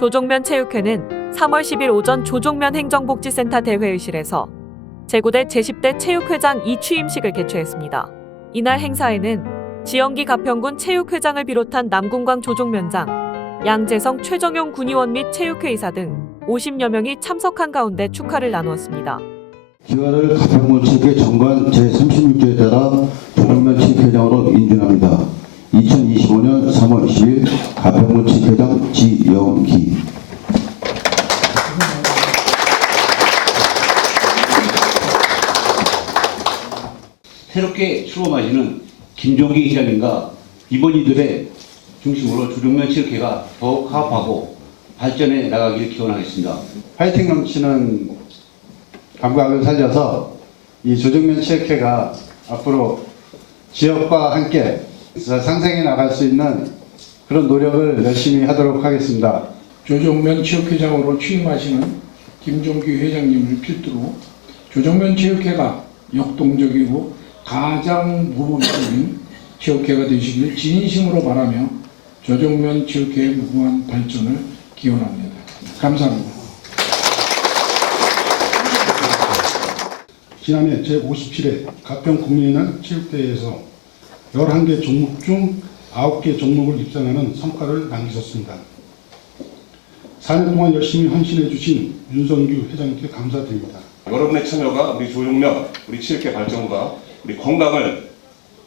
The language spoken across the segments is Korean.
조종면 체육회는 3월 10일 오전 조종면 행정복지센터 대회의실에서 제9대 제10대 체육회장 이취임식을 개최했습니다. 이날 행사에는 지영기 가평군 체육회장을 비롯한 남궁광 조종면장, 양재성 최정용 군의원 및 체육회의사 등 50여 명이 참석한 가운데 축하를 나누었습니다. 기관을 가평군 체육회 정관 제 2025년 3월 20일 가평군 체육회장 지영기 새롭게 출범하시는 김종기 회장님과 이번 이들의 중심으로 조정면 체육회가 더욱 화합하고 발전해 나가길 기원하겠습니다. 파이팅 넘치는 감각을 살려서 이 조정면 체육회가 앞으로 지역과 함께 상생해 나갈 수 있는 그런 노력을 열심히 하도록 하겠습니다. 조정면 체육회장으로 취임하시는 김종기 회장님을 필두로 조정면 체육회가 역동적이고 가장 무보적인 체육회가 되시길 진심으로 바라며 조정면 체육회의 무궁한 발전을 기원합니다. 감사합니다. 지난해 제57회 가평 국민날 체육대회에서 11개 종목 중 9개 종목을 입상하는 성과를 남기셨습니다. 4년 동안 열심히 헌신해 주신 윤성규 회장님께 감사드립니다. 여러분의 참여가 우리 조용면, 우리 체육회 발전과 우리 건강을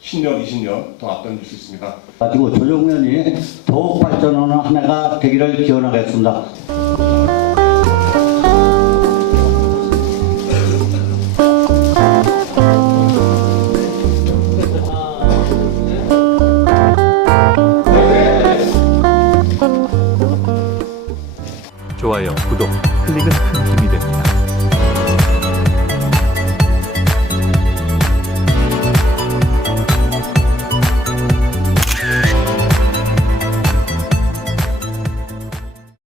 10년, 20년 더 앞당길 수 있습니다. 가지고 조정면이 더욱 발전하는 한 해가 되기를 기원하겠습니다. 좋아요, 구독, 클릭은 큰 힘이 됩니다.